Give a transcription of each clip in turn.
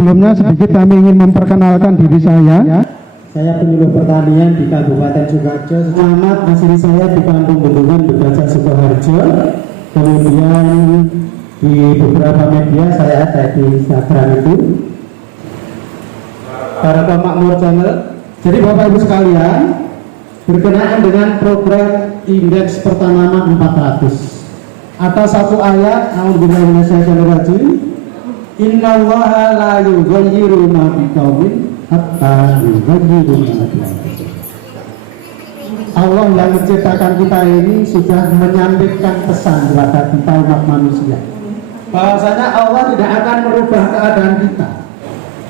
Sebelumnya sedikit kami ingin memperkenalkan diri saya. Saya penyuluh pertanian di Kabupaten Sukoharjo. Selamat asli saya di Kampung Bendungan, Bekasi, Sukoharjo. Kemudian di beberapa media saya ada di Instagram itu, Para Makmur Channel. Jadi Bapak Ibu sekalian, berkenaan dengan program indeks pertanaman 400. Ada satu ayat, A'udzubillahi minasyaitonir rajim. Innallaha la yughayyiru ma biqaumin hatta yughayyiru ma bi anfusihim. Allah yang menciptakan kita ini sudah menyampaikan pesan kepada kita umat manusia bahwasanya Allah tidak akan merubah keadaan kita.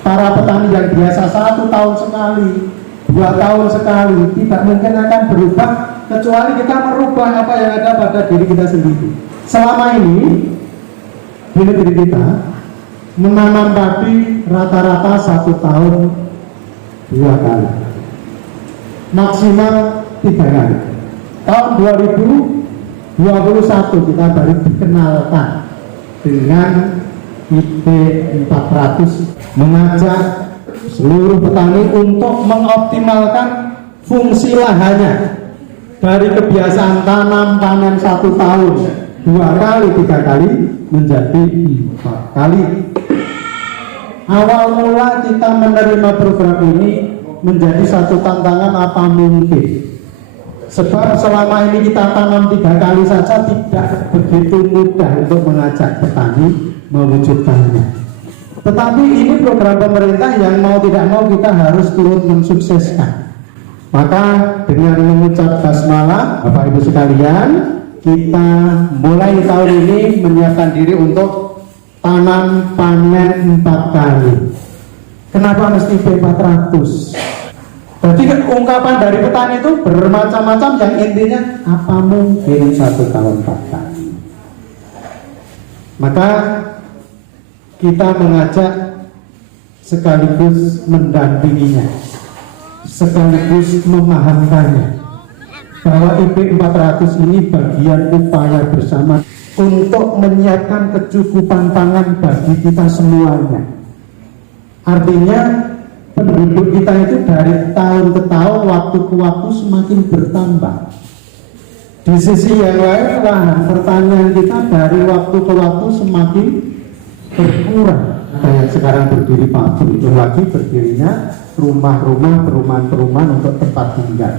Para petani yang biasa 1 tahun sekali, 2 tahun sekali, tidak mungkin akan berubah kecuali kita merubah apa yang ada pada diri kita sendiri. Selama ini di negeri kita menanam padi rata-rata 1 tahun 2 kali, maksimal 3 kali. Tahun 2021 kita baru dikenalkan dengan IP 400, mengajak seluruh petani untuk mengoptimalkan fungsi lahannya dari kebiasaan tanam panen 1 tahun 2 kali 3 kali menjadi 4 kali. Awal mula kita menerima program ini menjadi satu tantangan apa mungkin, sebab selama ini kita tanam 3 kali saja tidak begitu mudah untuk mengajak petani mewujudkannya. Tetapi ini program pemerintah yang mau tidak mau kita harus turut mensukseskan. Maka dengan mengucap basmalah, Bapak Ibu sekalian, kita mulai tahun ini menyiapkan diri untuk tanam panen 4 kali. Kenapa mesti P400? Jadi ungkapan dari petani itu bermacam-macam, yang intinya apa mungkin 1 tahun 4 kali. Maka kita mengajak sekaligus mendampinginya, sekaligus memahamkannya bahwa IP 400 ini bagian upaya bersama untuk menyiapkan kecukupan pangan bagi kita semuanya. Artinya penduduk kita itu dari tahun ke tahun, waktu ke waktu semakin bertambah. Di sisi yang lain, lahan pertanian kita dari waktu ke waktu semakin berkurang. Kayak sekarang berdiri pabrik, itu lagi berdirinya rumah-rumah, perumahan-perumahan untuk tempat tinggal.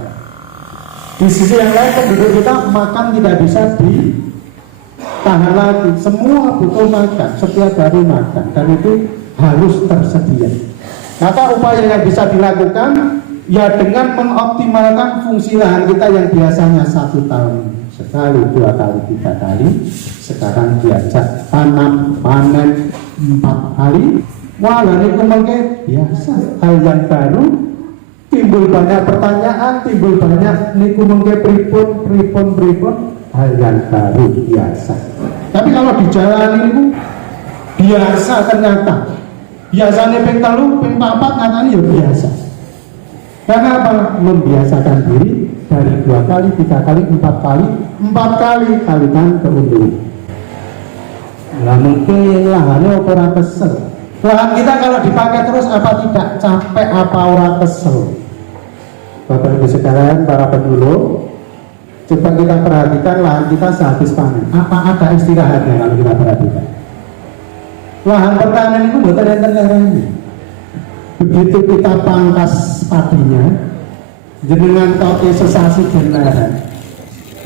Di sisi yang lain, penduduk kita makan tidak bisa ditahan lagi. Semua butuh makan, setiap hari makan, dan itu harus tersedia. Maka upaya yang bisa dilakukan ya dengan mengoptimalkan fungsi lahan kita yang biasanya 1 tahun sekali, 2 kali, 3 kali, sekarang diajak tanam panen 4 kali. Wah, ini kemungkinan biasa, hal yang baru, timbul banyak pertanyaan, timbul banyak niku mengke pripun, hal yang baru biasa. Tapi kalau dijalani itu biasa ternyata. Biasanya ping 3, ping 4 katanya ya biasa. Karena apa? Membiasakan diri dari 2 kali, 3 kali, 4 kali, 4 kali kalikan keuntungan. Nah mungkin lahannya orang kesel. Lahan kita kalau dipakai terus apa tidak capek, apa orang kesel. Bapak Ibu sekalian, para penyuluh, coba kita perhatikan lahan kita sehabis panen. Apa ada istirahatnya kalau kita perhatikan? Lahan pertanian itu buatan enten-entennya. Begitu kita pangkas padinya, jenengan toke sesasi jenengan,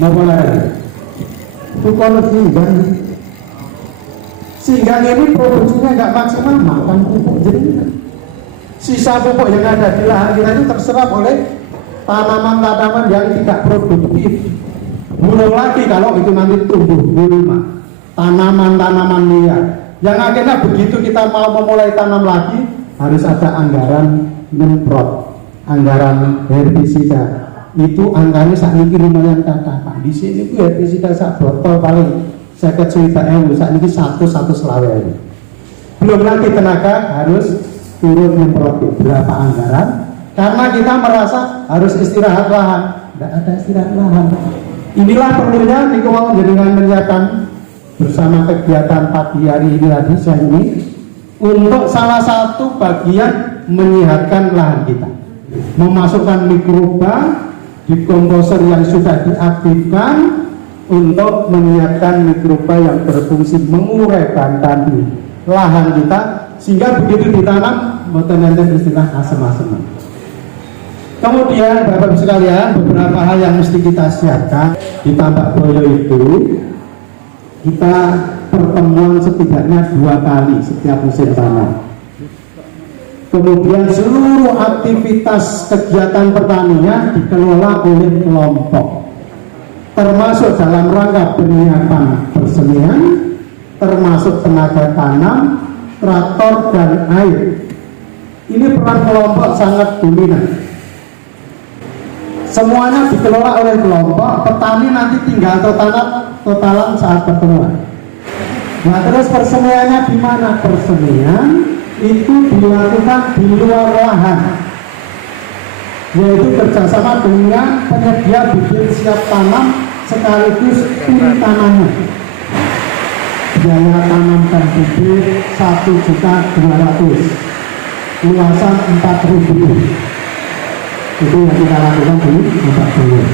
napa lagi? Tukang singgang, sehingga ini produksinya nggak maksimal, makan pupuk jenengan. Sisa pupuk yang ada di lahan kita itu terserap oleh tanaman-tanaman yang tidak produktif. Belum lagi kalau itu nanti tumbuh gulma, tanaman-tanaman liar. Yang akhirnya begitu kita mau memulai tanam lagi, harus ada anggaran nyemprot, anggaran herbisida. Itu angkanya saat ini lumayan kata Pak. Di sini itu herbisida sak botol paling 50.000, saat ini 1 Belum lagi tenaga harus turun nyemprot berapa anggaran, karena kita merasa harus istirahat lahan. Tidak ada istirahat lahan. Inilah perlunya dengan menyiapkan bersama kegiatan pagi hari ini tadi saya ini untuk salah satu bagian menyehatkan lahan kita, memasukkan mikroba di komposer yang sudah diaktifkan untuk menyiapkan mikroba yang berfungsi mengurai bahan tadi lahan kita, sehingga begitu ditanam mboten enten istilah asem-asem. Kemudian Bapak Ibu sekalian, beberapa hal yang mesti kita siapkan di Tambak Boyo itu, kita pertemuan setidaknya 2 kali setiap musim tanam. Kemudian seluruh aktivitas kegiatan pertanian dikelola oleh kelompok, termasuk dalam rangka penyiapan persemian, termasuk tenaga tanam, traktor, dan air. Ini peran kelompok sangat dominan. Semuanya dikelola oleh kelompok, petani nanti tinggal totalan saat pertemuan. Nah, terus persemiannya di mana? Persemian itu dilakukan di luar lahan, yaitu kerjasama dengan penyedia bibit siap tanam sekaligus tim tanamnya. Biaya tanamkan bibit 1.200.000, luasan 4.000. Itu yang kita lakukan di Tambak Boyo.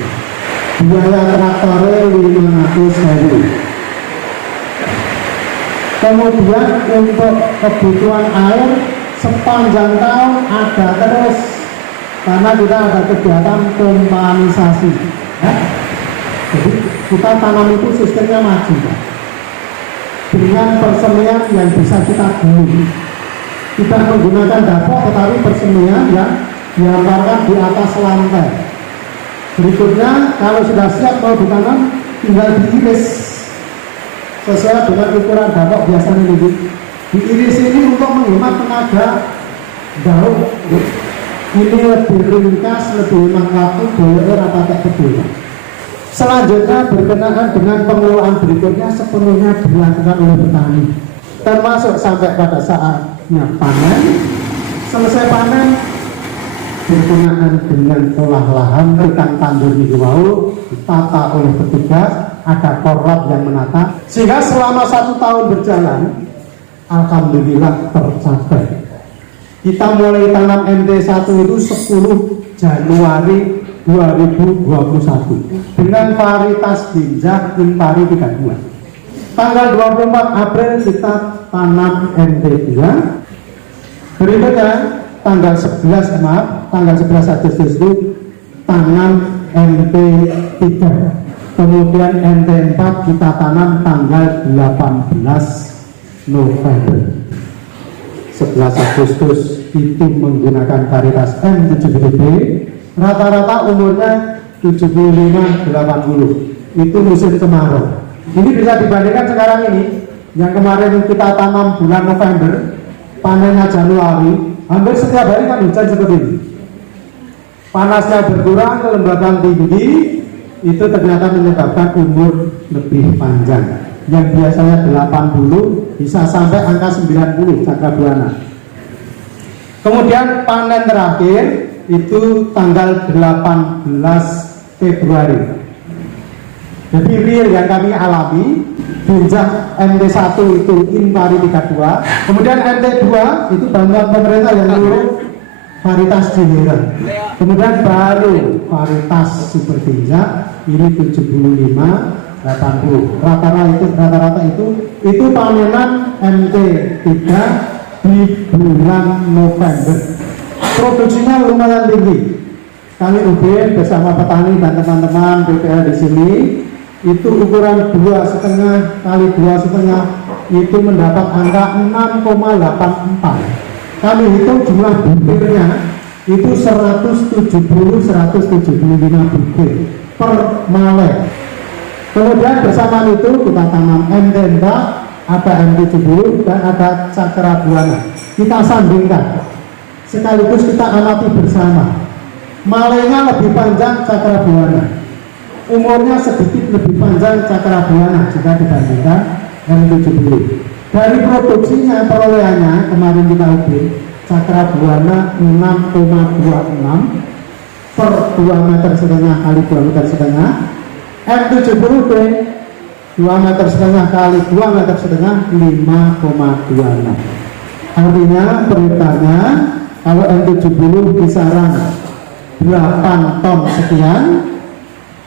Biaya traktornya 500.000. Kemudian untuk kebutuhan air sepanjang tahun ada terus, karena kita ada kegiatan kompanisasi ya. Jadi kita tanam itu sistemnya maju ya, dengan persemian yang bisa kita gulung, tidak menggunakan dapur tetapi persemian yang diantarkan di atas lantai. Berikutnya kalau sudah siap mau ditanam tinggal diiris sesuai dengan ukuran dapur biasanya ini. Diiris ini untuk menghemat tenaga daun. Ini lebih ringkas, lebih hemat waktu, boleh rapat kedua. Selanjutnya berkenaan dengan pengelolaan berikutnya sepenuhnya dilakukan oleh petani, termasuk sampai pada saatnya panen. Selesai panen berkenaan dengan olah lahan, rekan tandur di bawah ditata oleh petugas, ada korlap yang menata, sehingga selama 1 tahun berjalan alhamdulillah tercapai. Kita mulai tanam MT1 itu 10 Januari 2021 dengan varietas Binjah Impari 32. Tanggal 24 April kita tanam MT2. Berikutnya tanggal 11 Agustus itu tanam MT3. Kemudian MT4 kita tanam tanggal 18 November. 11 Agustus itu menggunakan varietas M70B, rata-rata umurnya 75-80. Itu musim kemarau. Ini bisa dibandingkan sekarang ini, yang kemarin kita tanam bulan November, panennya Januari, hampir setiap hari kan hujan seperti ini. Panasnya berkurang, kelembaban tinggi, itu ternyata menyebabkan umur lebih panjang. Yang biasanya 80 bisa sampai angka 90 cakrabuana. Kemudian panen terakhir itu tanggal 18 Februari. Jadi real yang kami alami, Binjah MT1 itu Impari 32, kemudian MT2 itu bantuan pemerintah yang nyuruh varietas Jineran. Kemudian baru varietas Super Binjah ini 75 80. Rata-rata itu panenan MT3 di bulan November. Produksinya lumayan tinggi. Kami UB bersama petani dan teman-teman BPL di sini itu ukuran 2,5 kali 2,5 itu mendapat angka 6,84. Kami hitung jumlah butirnya itu 175 butir per malai. Kemudian bersamaan itu kita tanam MT4, ada MT70 dan ada cakrabuana. Kita sandingkan, sekaligus kita amati bersama. Malainya lebih panjang cakrabuana, umurnya sedikit lebih panjang cakrabuana jika dibandingkan M70. Dari produksinya perolehannya kemarin kita ukur cakrabuana 6,26 per 2,5 meter kali 2,5 meter. M70B 2,5 meter kali 2,5 meter 5,26. Artinya perintahnya kalau M70 kisaran 8 ton sekian,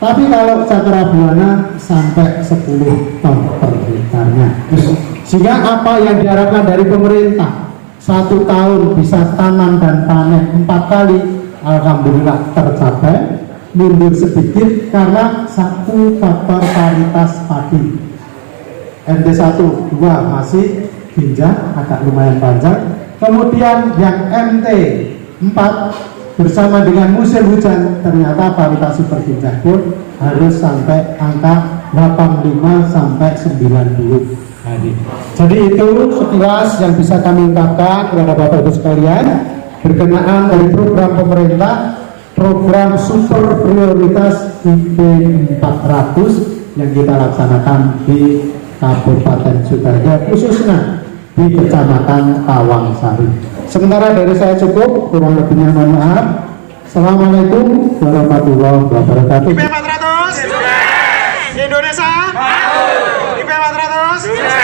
tapi kalau Cakrabuana sampai 10 ton per hektarnya. Sehingga apa yang diharapkan dari pemerintah, 1 tahun bisa tanam dan panen 4 kali, alhamdulillah tercapai. Mundur sedikit karena satu faktor varietas padi. MT1, 2 masih ginjal agak lumayan panjang. Kemudian yang MT4 bersama dengan musim hujan ternyata varietas super ginjal pun harus sampai angka 85 sampai 90 hari. Jadi itu sekilas yang bisa kami ungkapkan kepada Bapak Ibu sekalian berkenaan dari program pemerintah, program super prioritas IP 400 yang kita laksanakan di Kabupaten Sudrajat, khususnya di Kecamatan Tawangsari. Sementara dari saya cukup, kurang lebihnya mohon maaf. Assalamualaikum warahmatullahi wabarakatuh. IP 400 Indonesia IP 400